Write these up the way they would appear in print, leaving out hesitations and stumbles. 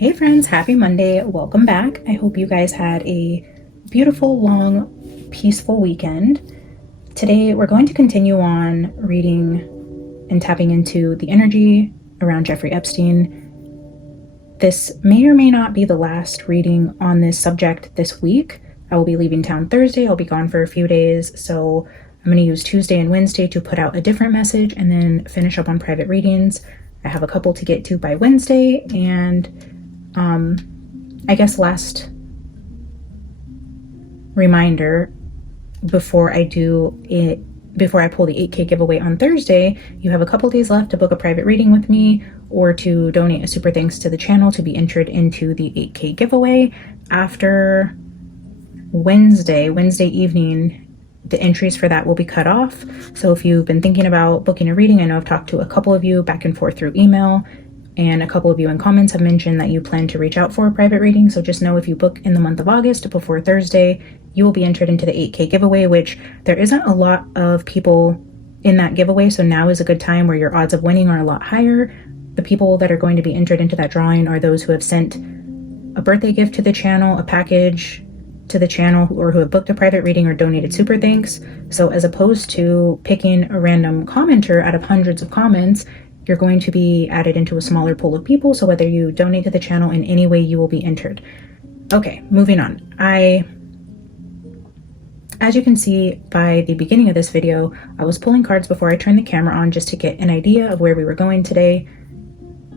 Hey friends, happy Monday. Welcome back. I hope you guys had a beautiful, long, peaceful weekend. Today we're going to continue on reading and tapping into the energy around Jeffrey Epstein. This may or may not be the last reading on this subject this week. I will be leaving town Thursday. I'll be gone for a few days, so I'm going to use Tuesday and Wednesday to put out a different message and then finish up on private readings. I have a couple to get to by Wednesday, and I guess last reminder before I pull the 8K giveaway on Thursday, you have a couple days left to book a private reading with me or to donate a super thanks to the channel to be entered into the 8K giveaway. After Wednesday evening, the entries for that will be cut off. So if you've been thinking about booking a reading, I know I've talked to a couple of you back and forth through email, and a couple of you in comments have mentioned that you plan to reach out for a private reading. So just know if you book in the month of August before Thursday, you will be entered into the 8K giveaway, which there isn't a lot of people in that giveaway. So now is a good time where your odds of winning are a lot higher. The people that are going to be entered into that drawing are those who have sent a birthday gift to the channel, a package to the channel, or who have booked a private reading or donated super thanks. So as opposed to picking a random commenter out of hundreds of comments, you're going to be added into a smaller pool of people. So whether you donate to the channel in any way, you will be entered. Okay, moving on. As you can see by the beginning of this video, I was pulling cards before I turned the camera on just to get an idea of where we were going today.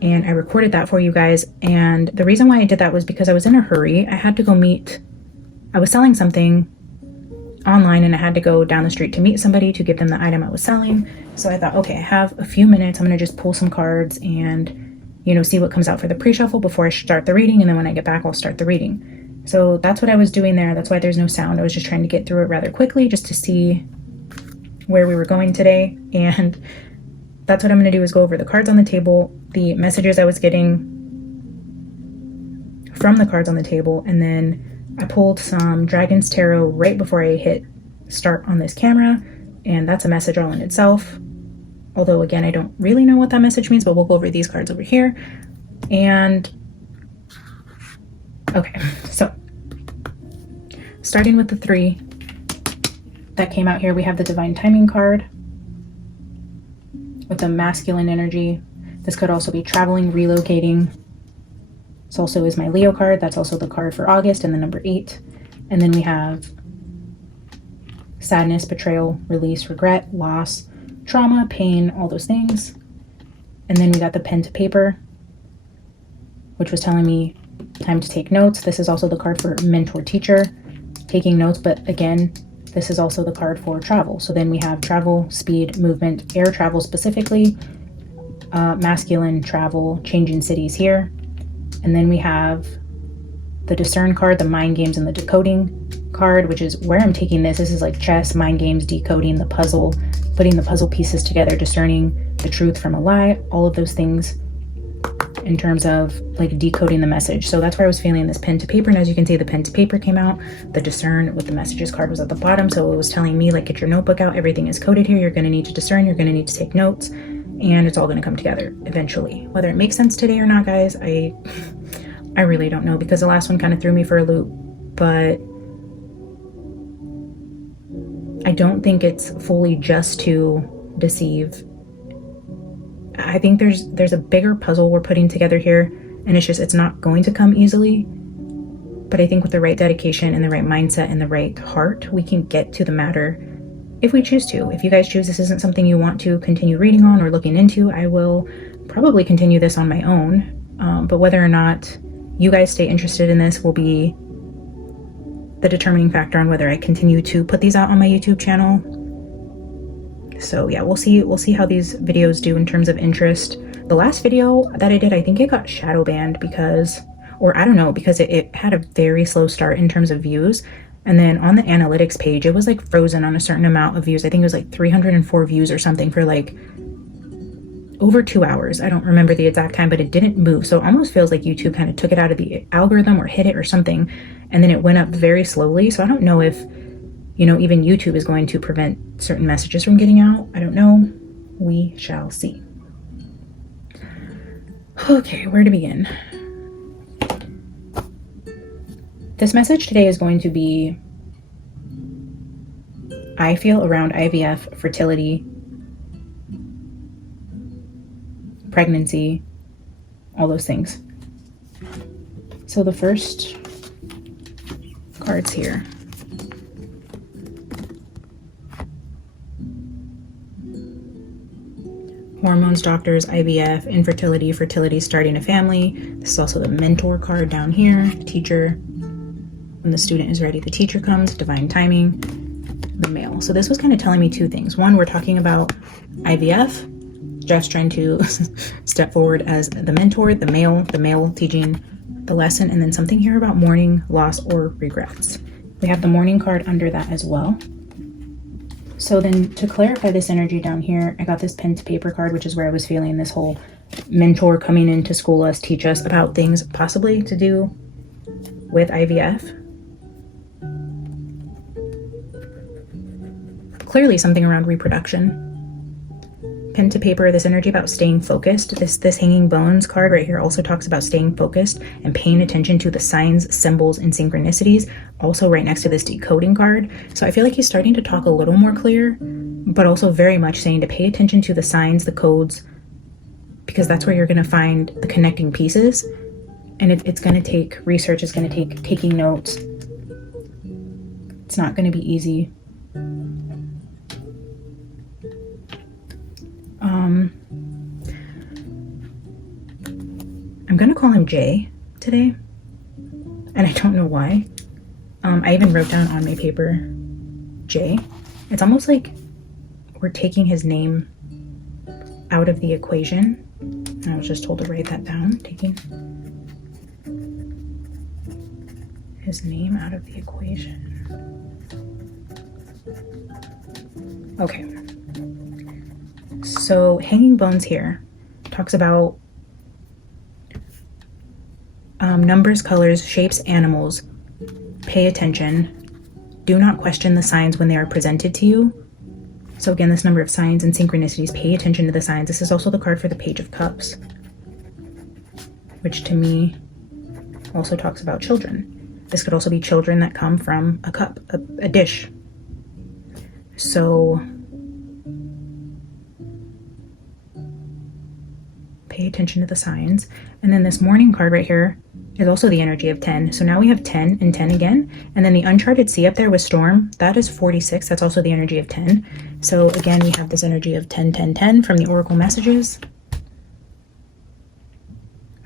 And I recorded that for you guys. And the reason why I did that was because I was in a hurry. I was selling something online and I had to go down the street to meet somebody to give them the item I was selling. So I thought, okay, I have a few minutes. I'm going to just pull some cards and, see what comes out for the pre-shuffle before I start the reading. And then when I get back, I'll start the reading. So that's what I was doing there. That's why there's no sound. I was just trying to get through it rather quickly just to see where we were going today. And that's what I'm going to do, is go over the cards on the table, the messages I was getting from the cards on the table, and then I pulled some Dragon's Tarot right before I hit start on this camera, and that's a message all in itself. Although, again, I don't really know what that message means, but we'll go over these cards over here. And, okay, so starting with the 3 that came out here, we have the Divine Timing card with the masculine energy. This could also be traveling, relocating. This also is my Leo card. That's also the card for August and the number 8. And then we have sadness, betrayal, release, regret, loss, trauma, pain, all those things. And then we got the pen to paper, which was telling me time to take notes. This is also the card for mentor, teacher, taking notes. But again, this is also the card for travel. So then we have travel, speed, movement, air travel specifically, masculine travel, changing cities here. And then we have the discern card, the mind games and the decoding card, which is where I'm taking this. This is like chess, mind games, decoding the puzzle, putting the puzzle pieces together, discerning the truth from a lie, all of those things in terms of like decoding the message. So that's where I was feeling this pen to paper. And as you can see, the pen to paper came out. The discern with the messages card was at the bottom. So it was telling me, like, get your notebook out. Everything is coded here. You're going to need to discern. You're going to need to take notes. And it's all going to come together eventually. Whether it makes sense today or not, guys, I really don't know, because the last one kind of threw me for a loop. But I don't think it's fully just to deceive. I think there's a bigger puzzle we're putting together here, and it's not going to come easily. But I think with the right dedication and the right mindset and the right heart, we can get to the matter if we choose to. If you guys choose this isn't something you want to continue reading on or looking into, I will probably continue this on my own. But whether or not you guys stay interested in this will be the determining factor on whether I continue to put these out on my YouTube channel. So yeah, we'll see how these videos do in terms of interest. The last video that I did, I think it got shadow banned because it had a very slow start in terms of views. And then on the analytics page, it was like frozen on a certain amount of views. I think it was like 304 views or something for like over 2 hours. I don't remember the exact time, but it didn't move. So it almost feels like YouTube kind of took it out of the algorithm or hit it or something. And then it went up very slowly. So I don't know if, even YouTube is going to prevent certain messages from getting out. I don't know. We shall see. Okay, where to begin? This message today is going to be, I feel, around IVF, fertility, pregnancy, all those things. So the first cards here. Hormones, doctors, IVF, infertility, fertility, starting a family. This is also the mentor card down here. Teacher, when the student is ready, the teacher comes. Divine timing, the male. So this was kind of telling me two things. One, we're talking about IVF. Jeff's trying to step forward as the mentor, the male teaching the lesson, and then something here about mourning, loss, or regrets. We have the mourning card under that as well. So then to clarify this energy down here, I got this pen to paper card, which is where I was feeling this whole mentor coming in to school us, teach us about things possibly to do with IVF. Clearly something around reproduction. Pen to paper, this energy about staying focused. This hanging bones card right here also talks about staying focused and paying attention to the signs, symbols, and synchronicities. Also right next to this decoding card. So I feel like he's starting to talk a little more clear, but also very much saying to pay attention to the signs, the codes, because that's where you're going to find the connecting pieces. And it's going to take research. It's going to take taking notes. It's not going to be easy. I'm gonna call him Jay today, and I don't know why. I even wrote down on my paper Jay. It's almost like we're taking his name out of the equation. I was just told to write that down, taking his name out of the equation. Okay. So hanging bones here talks about numbers, colors, shapes, animals. Pay attention. Do not question the signs when they are presented to you. So again, this number of signs and synchronicities, pay attention to the signs. This is also the card for the Page of Cups, which to me also talks about children. This could also be children that come from a cup, a dish. So pay attention to the signs. And then this morning card right here is also the energy of 10. So now we have 10 and 10 again. And then the uncharted sea up there with storm, that is 46. That's also the energy of 10. So again, we have this energy of 10, 10, 10 from the Oracle messages.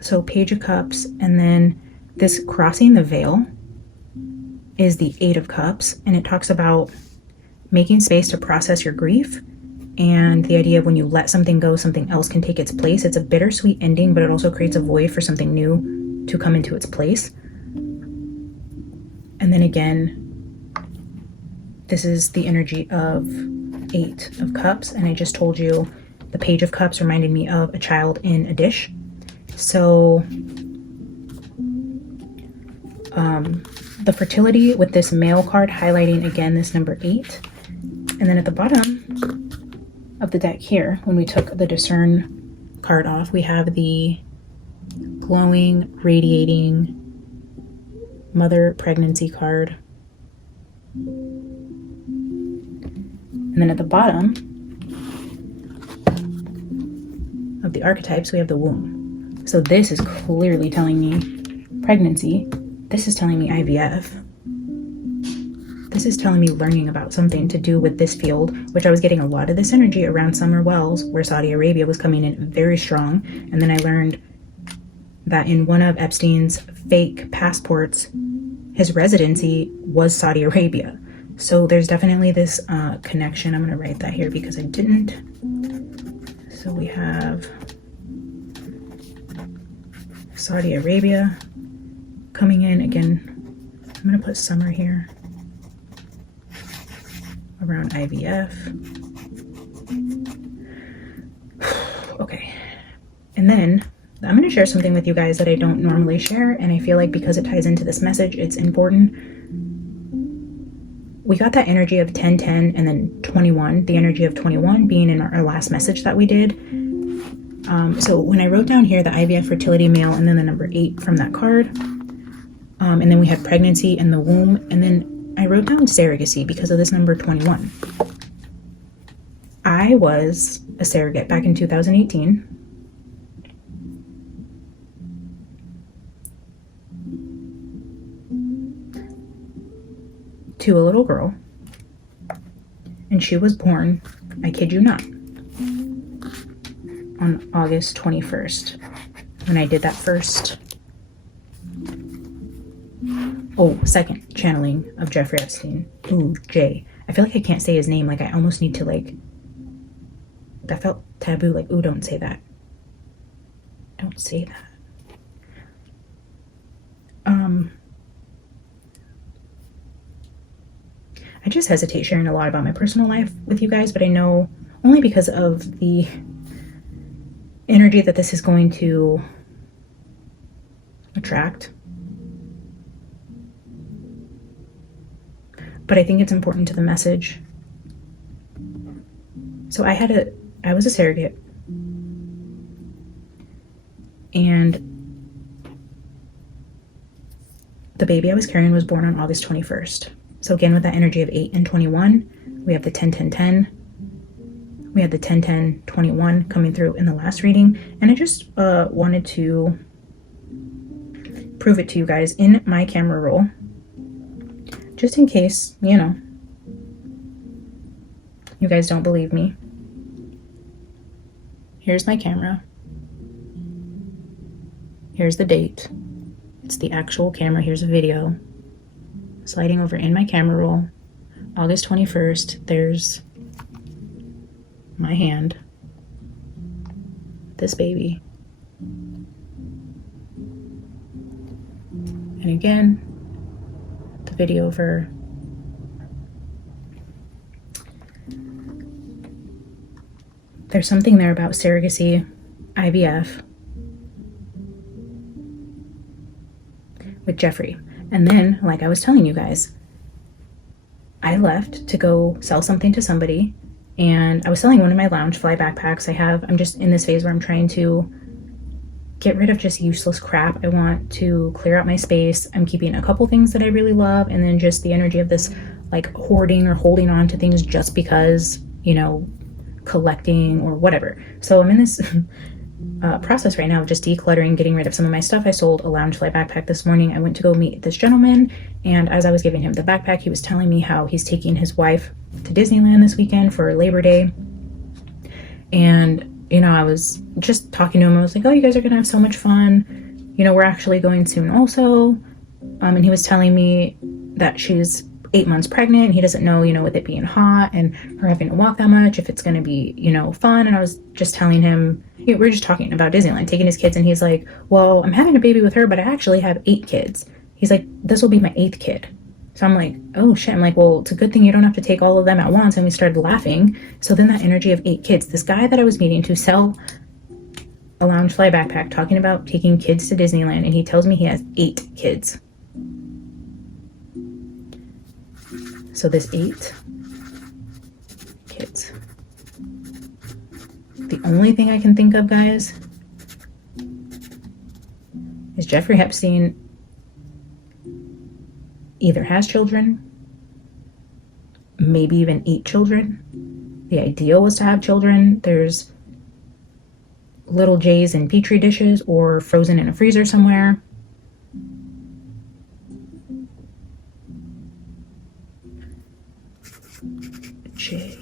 So Page of Cups, and then this crossing the veil is the 8 of Cups. And it talks about making space to process your grief. And the idea of when you let something go, something else can take its place. It's a bittersweet ending, but it also creates a void for something new to come into its place. And then again, this is the energy of 8 of Cups. And I just told you the Page of Cups reminded me of a child in a dish. So the fertility with this male card highlighting again this number 8. And then at the bottom of the deck here, when we took the discern card off, we have the glowing, radiating mother pregnancy card. And then at the bottom of the archetypes, we have the womb. So this is clearly telling me pregnancy. This is telling me IVF. This is telling me learning about something to do with this field, which I was getting a lot of this energy around Summer Wells, where Saudi Arabia was coming in very strong. And then I learned that in one of Epstein's fake passports, his residency was Saudi Arabia. So there's definitely this connection. I'm going to write that here because I didn't. So we have Saudi Arabia coming in. Again, I'm going to put summer here around IVF. Okay. And then I'm going to share something with you guys that I don't normally share, and I feel like because it ties into this message, it's important. We got that energy of 10, 10, and then 21, the energy of 21 being in our last message that we did. So when I wrote down here the IVF fertility male and then the number 8 from that card, And then we had pregnancy in the womb. And then I wrote down surrogacy because of this number 21. I was a surrogate back in 2018. To a little girl. And she was born, I kid you not, on August 21st. When I did that second channeling of Jeffrey Epstein. Ooh, Jay. I feel like I can't say his name. Like, I almost need to, like, that felt taboo. Like, ooh, don't say that. Don't say that. I just hesitate sharing a lot about my personal life with you guys, but I know only because of the energy that this is going to attract. But I think it's important to the message. So I was a surrogate, and the baby I was carrying was born on August 21st. So again, with that energy of 8 and 21, we have the 10, 10, 10. We had the 10, 10, 21 coming through in the last reading. And I just wanted to prove it to you guys in my camera roll. Just in case, you guys don't believe me. Here's my camera. Here's the date. It's the actual camera. Here's a video. Sliding over in my camera roll. August 21st. There's my hand. This baby. And again, the video of her. There's something there about surrogacy, IVF, with Jeffrey. And then, like I was telling you guys, I left to go sell something to somebody, and I was selling one of my Loungefly backpacks. I'm just in this phase where I'm trying to get rid of just useless crap. I want to clear out my space. I'm keeping a couple things that I really love, and then just the energy of this like hoarding or holding on to things just because, collecting or whatever. So I'm in this process right now of just decluttering, getting rid of some of my stuff. I sold a Loungefly backpack this morning. I went to go meet this gentleman, and as I was giving him the backpack, he was telling me how he's taking his wife to Disneyland this weekend for Labor Day. And I was just talking to him. I was like, oh, you guys are gonna have so much fun. We're actually going soon also. And he was telling me that she's 8 months pregnant, and he doesn't know, with it being hot and her having to walk that much, if it's going to be, fun. And I was just telling him, we were just talking about Disneyland, taking his kids, and he's like, well, I'm having a baby with her, but I actually have 8 kids. He's like, this will be my 8th kid. So I'm like, oh shit. I'm like, well, it's a good thing you don't have to take all of them at once. And we started laughing. So then that energy of 8 kids, this guy that I was meeting to sell a Loungefly backpack, talking about taking kids to Disneyland, and he tells me he has 8 kids. So this 8 kids. The only thing I can think of, guys, is Jeffrey Epstein either has children, maybe even 8 children. The idea was to have children. There's little J's in petri dishes or frozen in a freezer somewhere. J.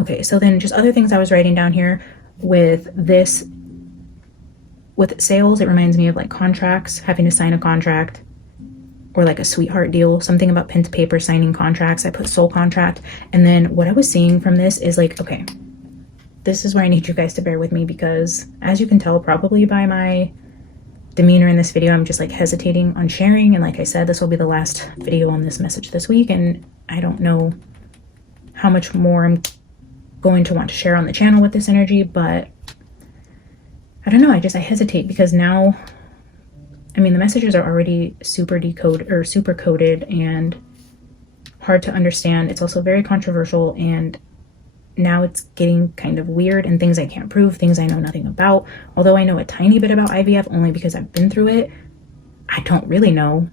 Okay, so then just other things I was writing down here with this, with sales, it reminds me of like contracts, having to sign a contract, or like a sweetheart deal, something about pen to paper, signing contracts. I put soul contract. And then what I was seeing from this is like, okay, this is where I need you guys to bear with me, because as you can tell probably by my demeanor in this video, I'm just like hesitating on sharing. And like I said, this will be the last video on this message this week, and I don't know how much more I'm going to want to share on the channel with this energy, but I don't know, I hesitate because now, I mean, the messages are already super decoded or super coded and hard to understand. It's also very controversial, and now it's getting kind of weird, and things I can't prove, things I know nothing about. Although I know a tiny bit about IVF only because I've been through it, I don't really know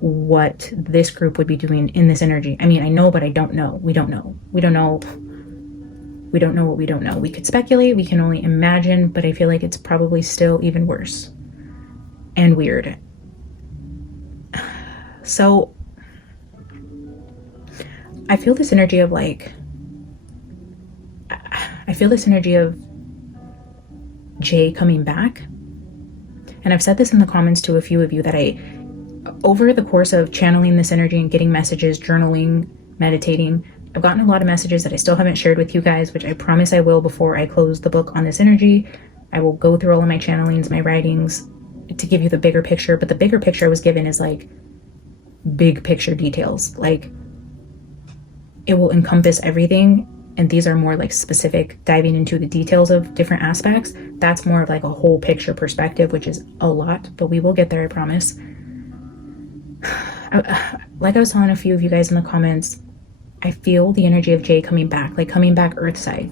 what this group would be doing in this energy. I mean, I know, but I don't know. We don't know. We don't know. We don't know what we don't know. We could speculate, we can only imagine, but I feel like it's probably still even worse and weird. So I feel this energy of like, I feel this energy of Jay coming back. And I've said this in the comments to a few of you that over the course of channeling this energy and getting messages, journaling, meditating, I've gotten a lot of messages that I still haven't shared with you guys, which I promise I will before I close the book on this energy. I will go through all of my channelings, my writings, to give you the bigger picture. But the bigger picture I was given is like big picture details. Like it will encompass everything. And these are more like specific, diving into the details of different aspects. That's more of like a whole picture perspective, which is a lot, but we will get there, I promise. Like I was telling a few of you guys in the comments, I feel the energy of Jay coming back, like coming back earthside.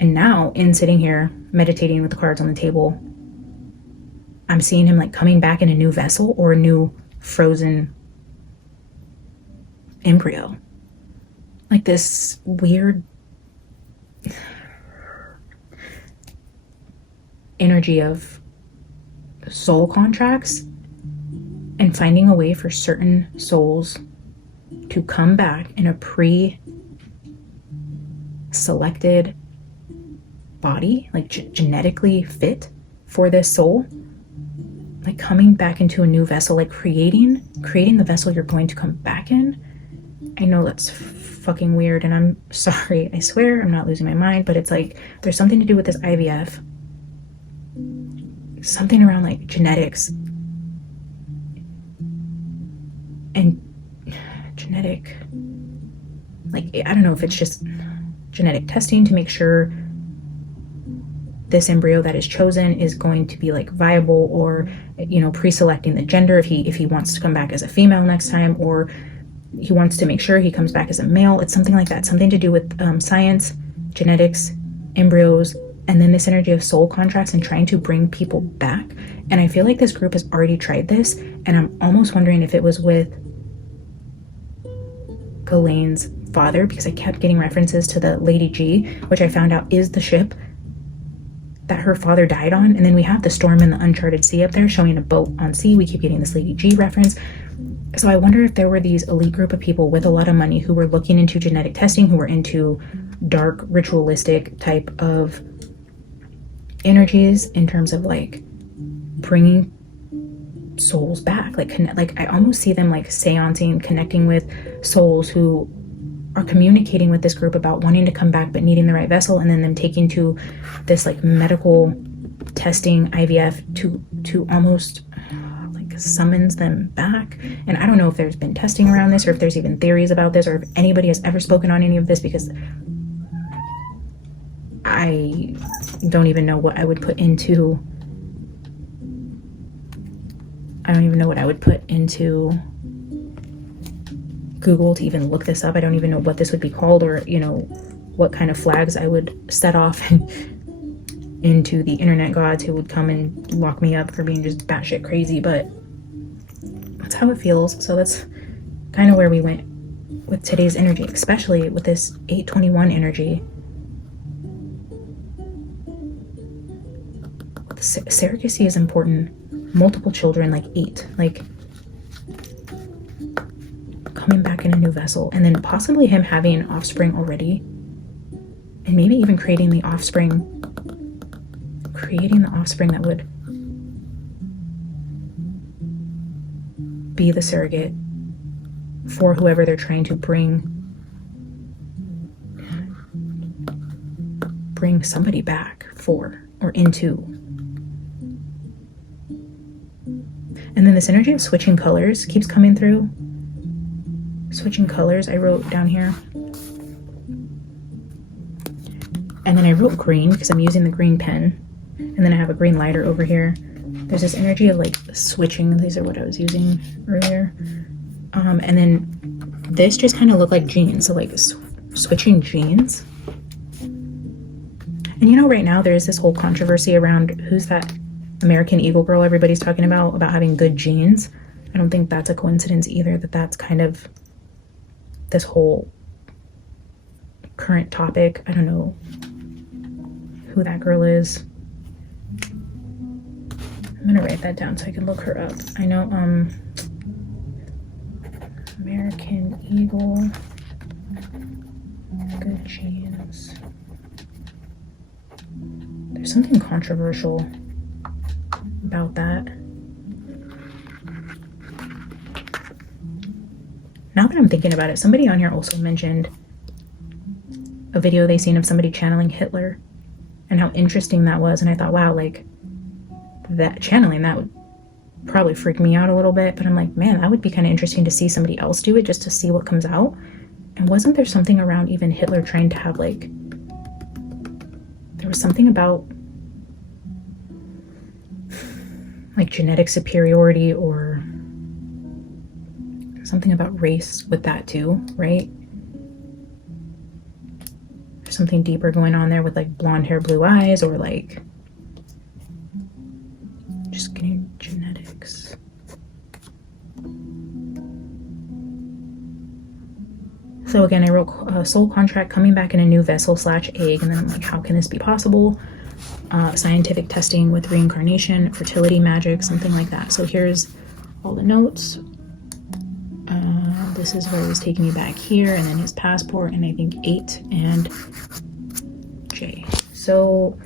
And now in sitting here meditating with the cards on the table, I'm seeing him like coming back in a new vessel or a new frozen embryo. Like this weird energy of soul contracts and finding a way for certain souls to come back in a pre-selected body, like genetically fit for this soul, like coming back into a new vessel, like creating the vessel you're going to come back in. I know that's fucking weird, and I'm sorry, I swear I'm not losing my mind, but it's like there's something to do with this IVF, something around like genetics and genetic, like I don't know if it's just genetic testing to make sure this embryo that is chosen is going to be like viable, or you know, pre-selecting the gender if he wants to come back as a female next time, or he wants to make sure he comes back as a male. It's something like that, something to do with science, genetics, embryos, and then this energy of soul contracts and trying to bring people back. And I feel like this group has already tried this, and I'm almost wondering if it was with Ghislaine's father, because I kept getting references to the Lady G, which I found out is the ship that her father died on. And then we have the Storm in the Uncharted Sea up there showing a boat on sea. We keep getting this Lady G reference. So I wonder if there were these elite group of people with a lot of money who were looking into genetic testing, who were into dark ritualistic type of energies in terms of like bringing souls back, like I almost see them like seancing, connecting with souls who are communicating with this group about wanting to come back but needing the right vessel, and then them taking to this like medical testing IVF to almost like summons them back. And I don't know if there's been testing around this, or if there's even theories about this, or if anybody has ever spoken on any of this, because I don't even know what I would put into Google to even look this up. I don't even know what this would be called, or you know, what kind of flags I would set off into the internet gods who would come and lock me up for being just batshit crazy. But that's how it feels. So that's kind of where we went with today's energy, especially with this 821 energy. Surrogacy is important. Multiple children, like 8, like coming back in a new vessel, and then possibly him having offspring already, and maybe even creating the offspring that would be the surrogate for whoever they're trying to bring somebody back for or into. And then this energy of switching colors keeps coming through. Switching colors, I wrote down here. And then I wrote green because I'm using the green pen. And then I have a green lighter over here. There's this energy of like switching. These are what I was using earlier. And then this just kind of looked like jeans. So like switching genes. And you know, right now there's this whole controversy around who's that American Eagle girl everybody's talking about having good genes. I don't think that's a coincidence either, that that's kind of this whole current topic. I don't know who that girl is. I'm gonna write that down so I can look her up. I know American Eagle, good genes. There's something controversial about that. Now that I'm thinking about it, somebody on here also mentioned a video they seen of somebody channeling Hitler and how interesting that was. And I thought, wow, like that channeling, that would probably freak me out a little bit. But I'm like, man, that would be kind of interesting to see somebody else do it, just to see what comes out. And wasn't there something around even Hitler trying to have like, there was something about like genetic superiority or something about race with that too, right? There's something deeper going on there with like blonde hair, blue eyes, or like just getting genetics. So again, I wrote a soul contract coming back in a new vessel / egg, and then I'm like, how can this be possible? Scientific testing with reincarnation, fertility magic, something like that. So here's all the notes. This is where it was taking me back here, and then his passport, and I think 8 and J. So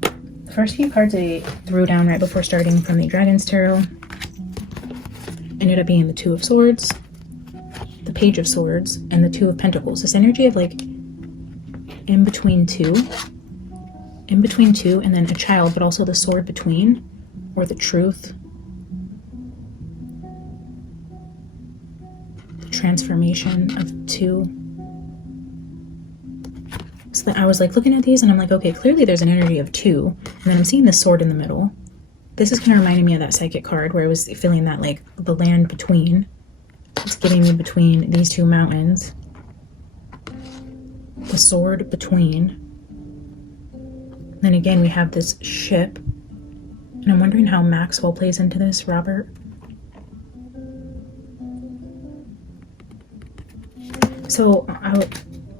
the first few cards I threw down right before starting from the Dragon's Tarot ended up being the Two of Swords, the Page of Swords, and the Two of Pentacles. This energy of like in between two, and then a child, but also the sword between, or the truth, the transformation of two. So that I was like looking at these and I'm like, okay, clearly there's an energy of two, and then I'm seeing the sword in the middle. This is kind of reminding me of that psychic card where I was feeling that like the land between. It's getting me between these two mountains. The sword between. Then again, we have this ship. And I'm wondering how Maxwell plays into this, Robert. So I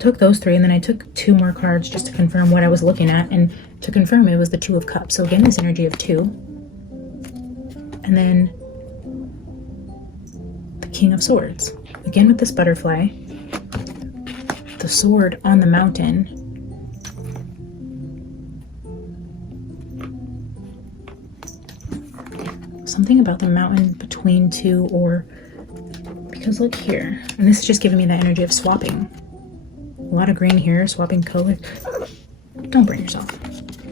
took those 3, and then I took 2 more cards just to confirm what I was looking at. And to confirm, it was the Two of Cups. So again, this energy of 2. And then the King of Swords. Again with this butterfly. The sword on the mountain. Something about the mountain between two, or because look here, and this is just giving me that energy of swapping. A lot of green here, swapping color. Don't burn yourself.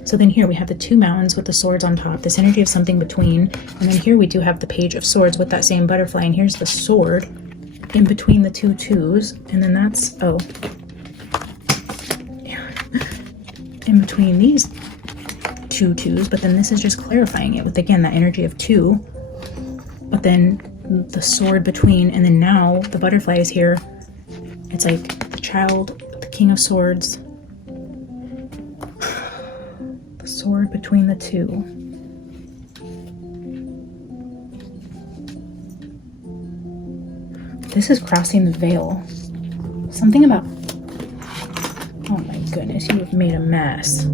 So then here we have the 2 mountains with the swords on top, this energy of something between, and then here we do have the Page of Swords with that same butterfly, and here's the sword in between the 2 twos, and then that's, oh, in between these 2 twos, but then this is just clarifying it with, again, that energy of 2, but then the sword between, and then now the butterfly is here. It's like the child, the King of Swords, the sword between the 2. This is crossing the veil. Something about, oh my goodness, you have made a mess.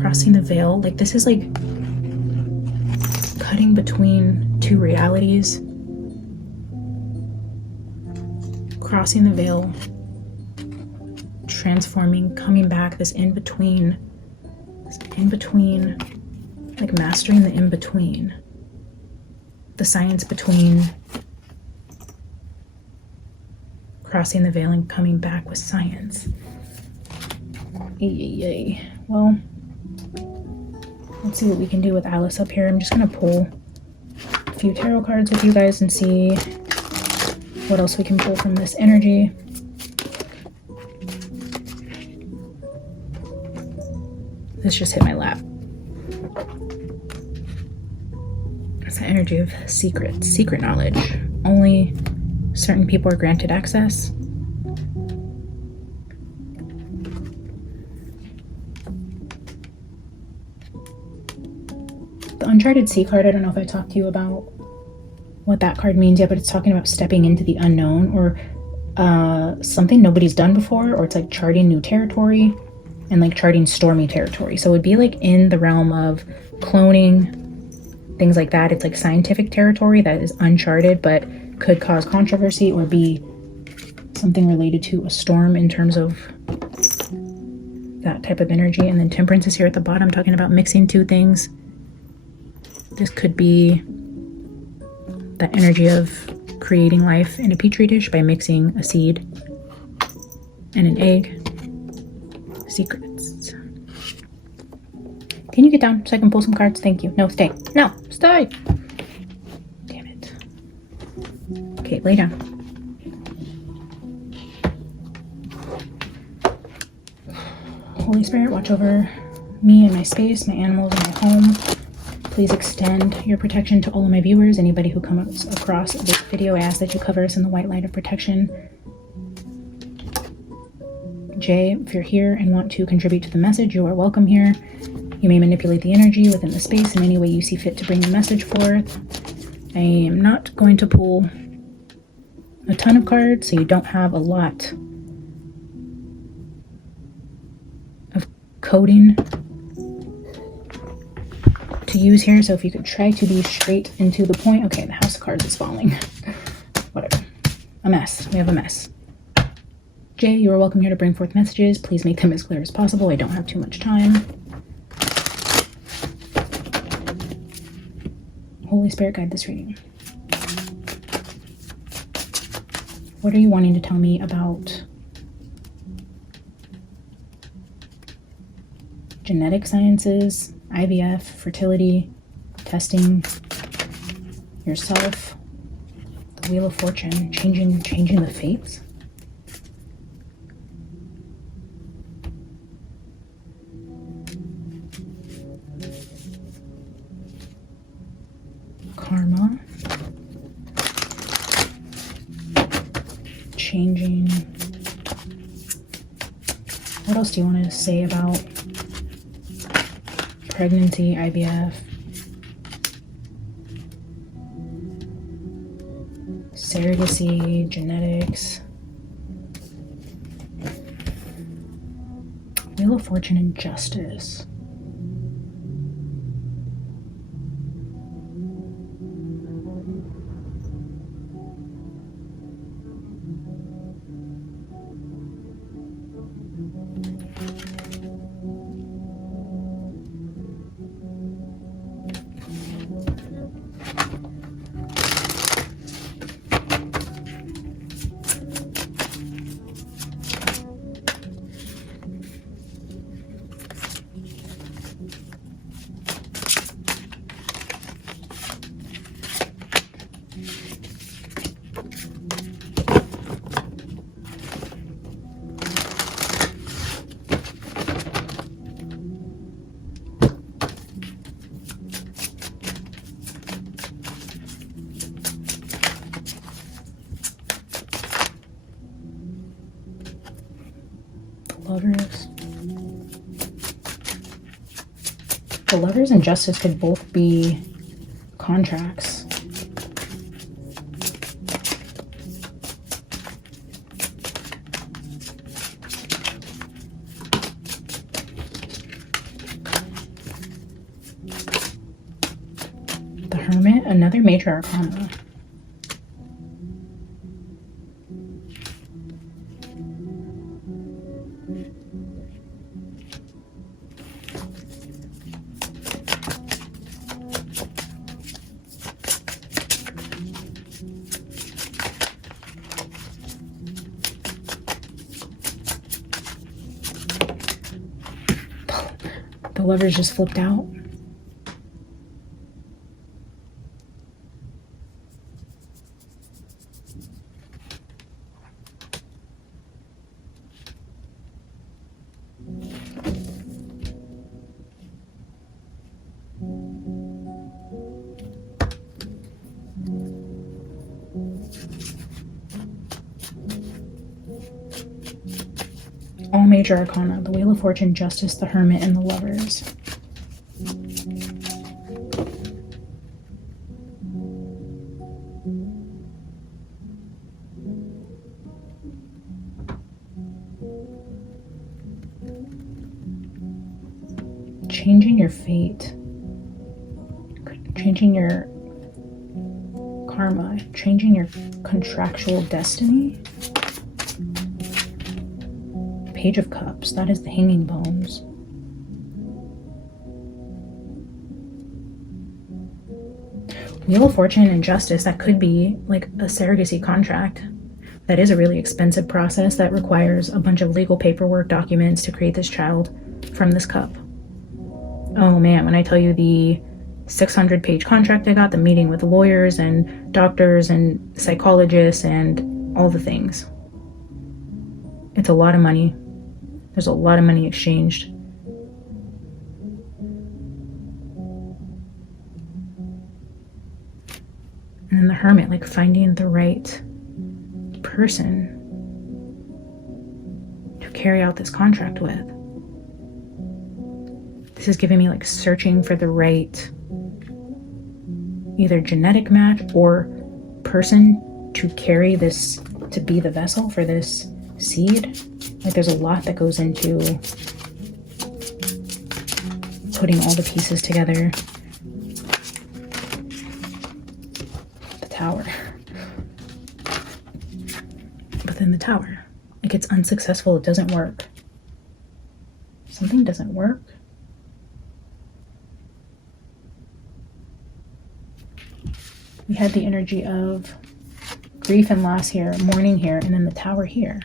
Crossing the veil, like this is like cutting between 2 realities, crossing the veil, transforming, coming back, this in between, like mastering the in between, the science between, crossing the veil and coming back with science. Yay. Well, let's see what we can do with Alice up here. I'm just going to pull a few tarot cards with you guys and see what else we can pull from this energy. This just hit my lap. It's the energy of secrets, secret knowledge. Only certain people are granted access. The Uncharted Sea card, I don't know if I talked to you about what that card means yet, but it's talking about stepping into the unknown, or something nobody's done before, or it's like charting new territory and like charting stormy territory. So it would be like in the realm of cloning, things like that. It's like scientific territory that is uncharted but could cause controversy or be something related to a storm in terms of that type of energy. And then Temperance is here at the bottom talking about mixing two things. This could be that energy of creating life in a petri dish by mixing a seed and an egg. Secrets. Can you get down so I can pull some cards? Thank you. No, stay. No, stay. Damn it. Okay, lay down. Holy Spirit, watch over me and my space, my animals, and my home. Please extend your protection to all of my viewers. Anybody who comes across this video, I ask that you cover us in the white light of protection. Jay, if you're here and want to contribute to the message, you are welcome here. You may manipulate the energy within the space in any way you see fit to bring the message forth. I am not going to pull a ton of cards, so you don't have a lot of coding to use here. So if you could try to be straight and to the point. Okay, the House of Cards is falling. Whatever. A mess. We have a mess. Jay, you are welcome here to bring forth messages. Please make them as clear as possible. I don't have too much time. Holy Spirit, guide this reading. What are you wanting to tell me about genetic sciences, IVF, fertility, testing, yourself, the Wheel of Fortune, changing the fates? Karma, changing. What else do you want to say about pregnancy, IVF, surrogacy, genetics, Wheel of Fortune and Justice? Lovers. The Lovers and Justice could both be contracts. The Hermit, another major arcana. The Lovers just flipped out. major arcana: the Wheel of Fortune, Justice, the Hermit, and the Lovers. Changing your fate, changing your karma, changing your contractual destiny. Page of Cups, that is the Hanging Bones. Wheel of Fortune and Justice, that could be like a surrogacy contract. That is a really expensive process that requires a bunch of legal paperwork, documents to create this child from this cup. Oh man, when I tell you the 600-page contract I got, the meeting with lawyers and doctors and psychologists and all the things. It's a lot of money. There's a lot of money exchanged. And then the Hermit, like finding the right person to carry out this contract with. This is giving me like searching for the right either genetic match or person to carry this, to be the vessel for this seed. Like there's a lot that goes into putting all the pieces together. The Tower. But then the Tower, like it's unsuccessful, it doesn't work. Something doesn't work. We had the energy of grief and loss here, mourning here, and then the Tower here.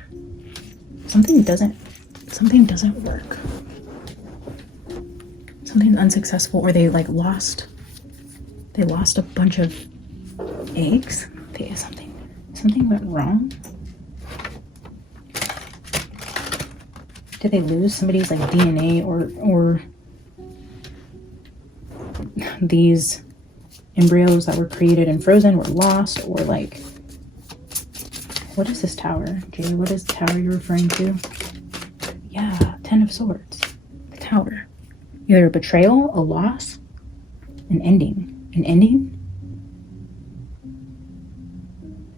Something doesn't work. Something's unsuccessful, or they like lost a bunch of eggs. Something went wrong. Did they lose somebody's like DNA or these embryos that were created and frozen were lost, or like, what is this Tower? Jay, what is the Tower you're referring to? Yeah, 10 of Swords. The Tower. Either a betrayal, a loss, an ending. An ending?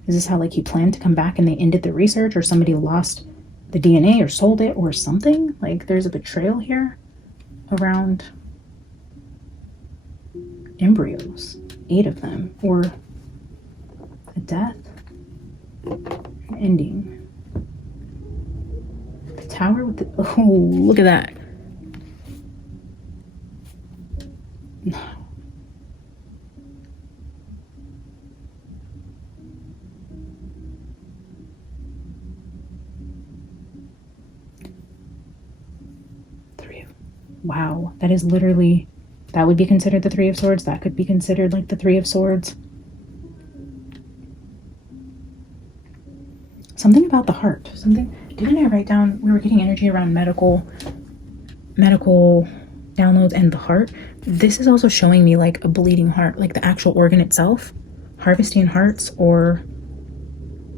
Is this how like he planned to come back and they ended the research, or somebody lost the DNA or sold it or something? Like there's a betrayal here around embryos, 8 of them, or a death, an ending. The Tower with the, oh, look at that. Wow, that is literally, that would be considered the 3 of Swords. That could be considered like the 3 of Swords. Something about the heart. Something, didn't I write down, we were getting energy around medical downloads and the heart. This is also showing me like a bleeding heart, like the actual organ itself, harvesting hearts, or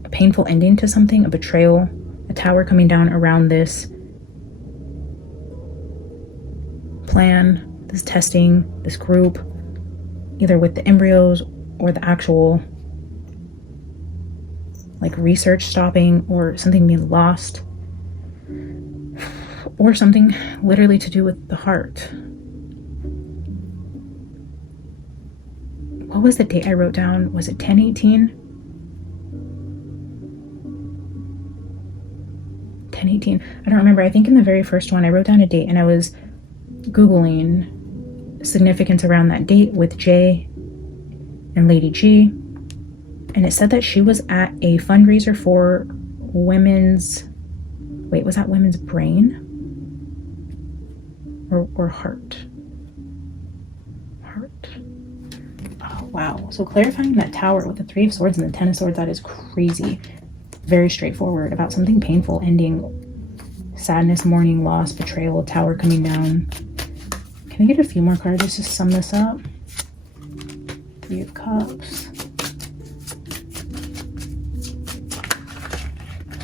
a painful ending to something, a betrayal, a Tower coming down around this plan, this testing, this group, either with the embryos or the actual like research stopping, or something being lost, or something literally to do with the heart. What was the date I wrote down? Was it 10/18? 10/18. I don't remember. I think in the very first one I wrote down a date and I was Googling significance around that date with Jay and Lady G, and it said that she was at a fundraiser for women's, wait, was that women's brain or heart? Oh wow. So clarifying that Tower with the 3 of Swords and the 10 of Swords, that is crazy. Very straightforward about something painful ending, sadness, mourning, loss, betrayal, Tower coming down. Can I get a few more cards just to sum this up? 3 of Cups.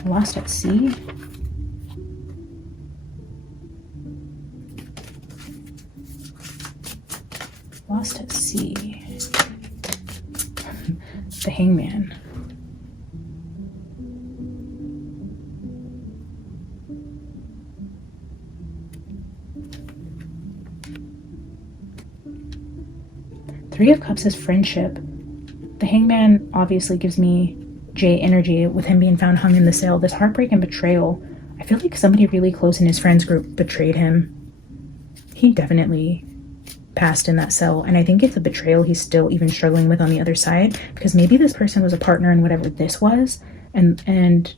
Lost at Sea. Lost at sea. The Hangman. Three of Cups is friendship. The Hangman obviously gives me J energy with him being found hung in the sail. This heartbreak and betrayal. I feel like somebody really close in his friends group betrayed him. He definitely passed in that cell, and I think it's a betrayal he's still even struggling with on the other side, because maybe this person was a partner in whatever this was, and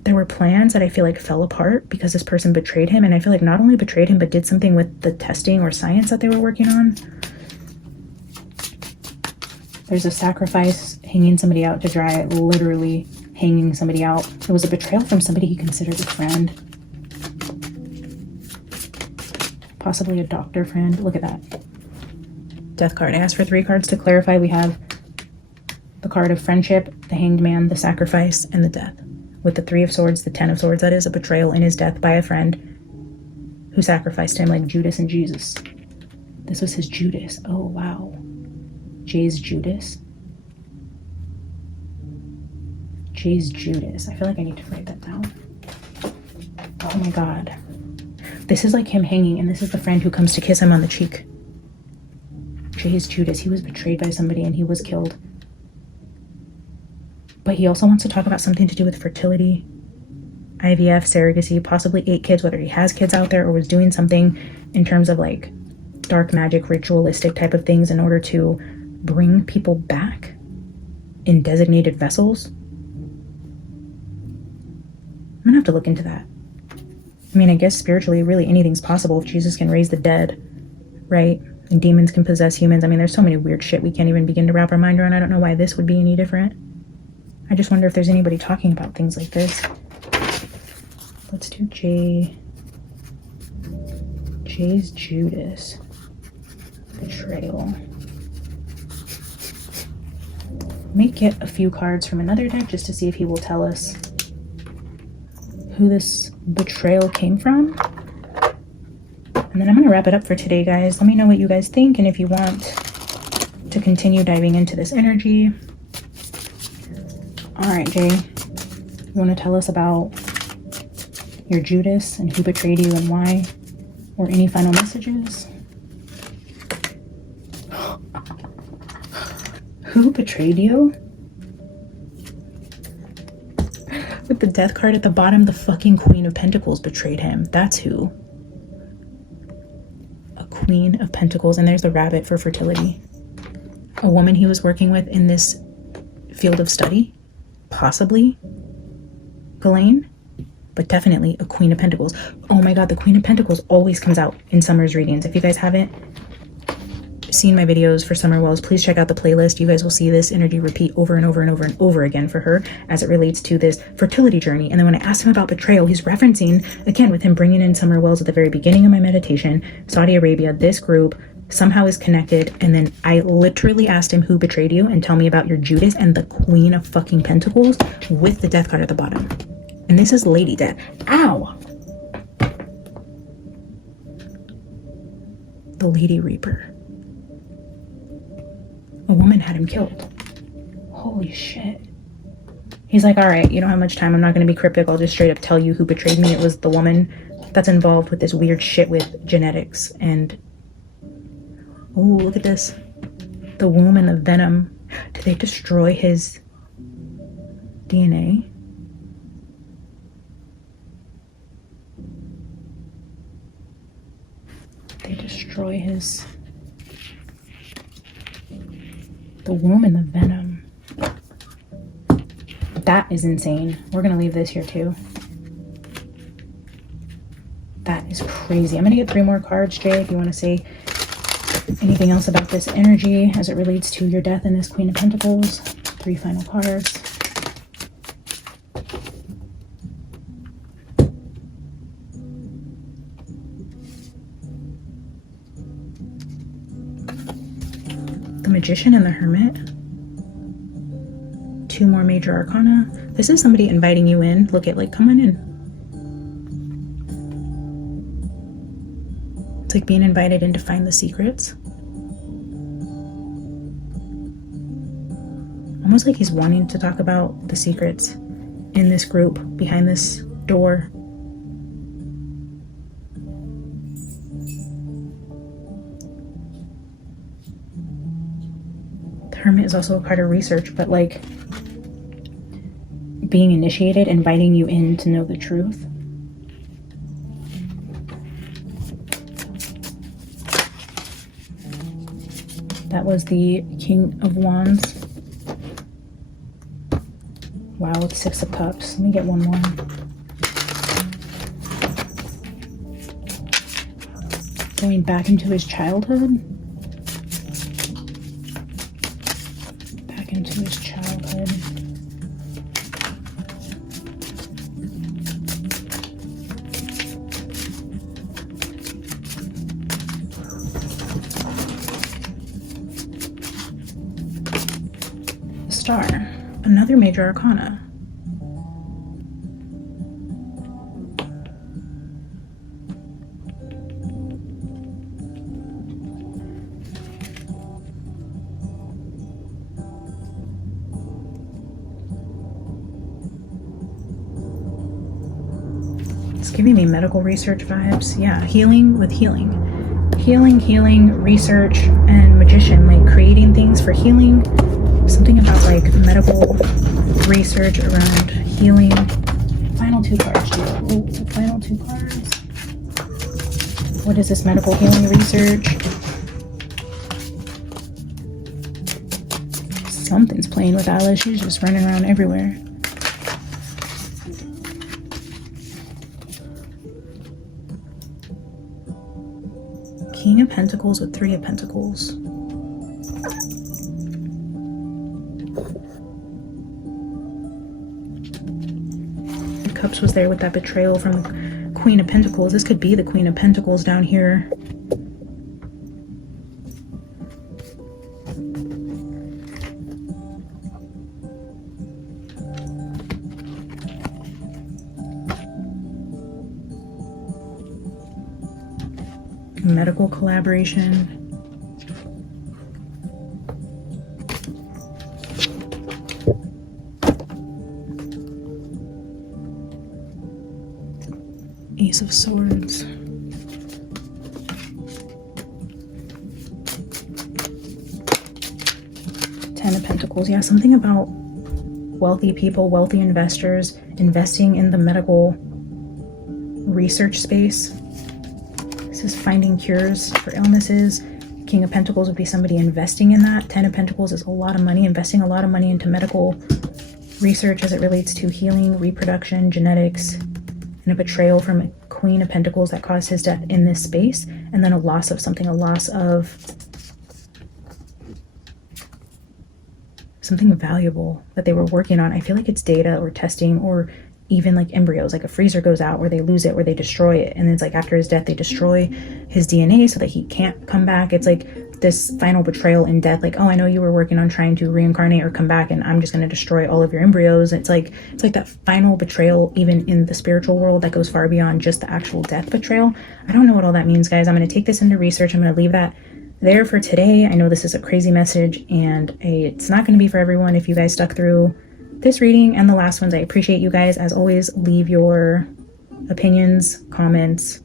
there were plans that I feel like fell apart because this person betrayed him, and I feel like not only betrayed him but did something with the testing or science that they were working on. There's a sacrifice, hanging somebody out to dry, literally hanging somebody out. It was a betrayal from somebody he considered a friend. Possibly a doctor friend. Look at that. Death card. I asked for 3 cards to clarify. We have the card of friendship, the Hanged Man, the sacrifice, and the death. With the 3 of Swords, the 10 of Swords, that is a betrayal in his death by a friend who sacrificed him like Judas and Jesus. This was his Judas. Oh, wow. Jay's Judas. Jay's Judas. I feel like I need to write that down. Oh my God. This is like him hanging, and this is the friend who comes to kiss him on the cheek. Jay's Judas. He was betrayed by somebody and he was killed. But he also wants to talk about something to do with fertility, IVF, surrogacy, possibly 8 kids, whether he has kids out there or was doing something in terms of like dark magic, ritualistic type of things in order to bring people back in designated vessels. I'm gonna have to look into that. I mean, I guess spiritually, really anything's possible if Jesus can raise the dead, right? And demons can possess humans. I mean, there's so many weird shit we can't even begin to wrap our mind around. I don't know why this would be any different. I just wonder if there's anybody talking about things like this. Let's do Jay's Judas. Betrayal. Let me get a few cards from another deck just to see if he will tell us who this betrayal came from. And then I'm going to wrap it up for today, guys. Let me know what you guys think, and if you want to continue diving into this energy. All right, Jay, you want to tell us about your Judas and who betrayed you and why, or any final messages? Who betrayed you? With the death card at the bottom, the fucking Queen of Pentacles betrayed him. That's who. A Queen of Pentacles. And there's the rabbit for fertility. A woman he was working with in this field of study. Possibly Ghislaine. But definitely a Queen of Pentacles. Oh my God, the Queen of Pentacles always comes out in Summer's readings. If you guys haven't seen my videos for Summer Wells, please check out the playlist. You guys will see this energy repeat over and over and over and over again for her as it relates to this fertility journey. And then when I asked him about betrayal, he's referencing, again, with him bringing in Summer Wells at the very beginning of my meditation, Saudi Arabia, this group somehow is connected. And then I literally asked him, who betrayed you? And tell me about your Judas and the Queen of fucking Pentacles with the death card at the bottom. And this is Lady Death. Ow! The Lady Reaper. A woman had him killed. Holy shit. He's like, all right, you don't have much time. I'm not going to be cryptic. I'll just straight up tell you who betrayed me. It was the woman that's involved with this weird shit with genetics. And, oh, look at this. The womb and the venom. Did they destroy his DNA? They destroy his... The womb and the venom. That is insane. We're going to leave this here too. That is crazy. I'm going to get 3 more cards, Jay, if you want to say anything else about this energy as it relates to your death in this Queen of Pentacles. 3 final cards. The Magician and the Hermit. 2 more major arcana. This is somebody inviting you in. Look at, like, come on in. It's like being invited in to find the secrets. almost like he's wanting to talk about the secrets in this group behind this door. The Hermit is also a card of research, but like being initiated, inviting you in to know the truth. That was the King of Wands. Wow, with 6 of Cups. Let me get one more. Going back into his childhood. Back into his childhood. Star, another major arcana. It's giving me medical research vibes. Yeah, healing with healing. Healing, research, and magician, like creating things for healing. Something about like medical research around healing. Final 2 cards, Gio. Oh, the final 2 cards. What is this medical healing research? Something's playing with Alice. She's just running around everywhere. King of Pentacles with 3 of Pentacles. Cups was there with that betrayal from the Queen of Pentacles. This could be the Queen of Pentacles down here. Medical collaboration. Ace of Swords. Ten of Pentacles. Yeah, something about wealthy people, wealthy investors investing in the medical research space. This is finding cures for illnesses. King of Pentacles would be somebody investing in that. 10 of Pentacles is a lot of money, investing a lot of money into medical research as it relates to healing, reproduction, genetics, and a betrayal from a Queen of Pentacles that caused his death in this space, and then a loss of something, a loss of something valuable that they were working on. I feel like it's data or testing or even like embryos, like a freezer goes out where they lose it, where they destroy it, and it's like after his death they destroy his DNA so that he can't come back. It's like this final betrayal in death, like, oh, I know you were working on trying to reincarnate or come back, and I'm just going to destroy all of your embryos. It's like that final betrayal even in the spiritual world that goes far beyond just the actual death betrayal. I don't know what all that means, guys. I'm going to take this into research. I'm going to leave that there for today. I know this is a crazy message, and it's not going to be for everyone. If you guys stuck through this reading and the last ones, I appreciate you guys. As always, leave your opinions, comments,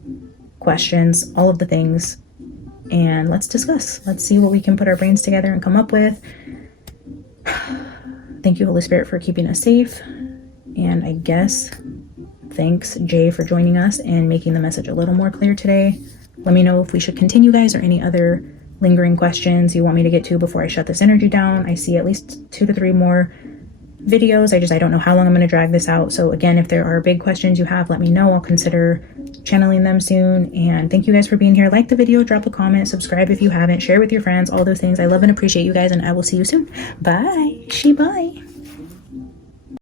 questions, all of the things, and let's discuss. Let's see what we can put our brains together and come up with. Thank you, Holy Spirit, for keeping us safe. And I guess thanks, Jay, for joining us and making the message a little more clear today. Let me know if we should continue, guys, or any other lingering questions you want me to get to before I shut this energy down. I see at least 2 to 3 more videos. I don't know how long I'm going to drag this out. So again, if there are big questions you have, let me know. I'll consider channeling them soon. And thank you guys for being here. Like the video, drop a comment, subscribe if you haven't, share with your friends, all those things. I love and appreciate you guys, and I will see you soon. Bye. Bye.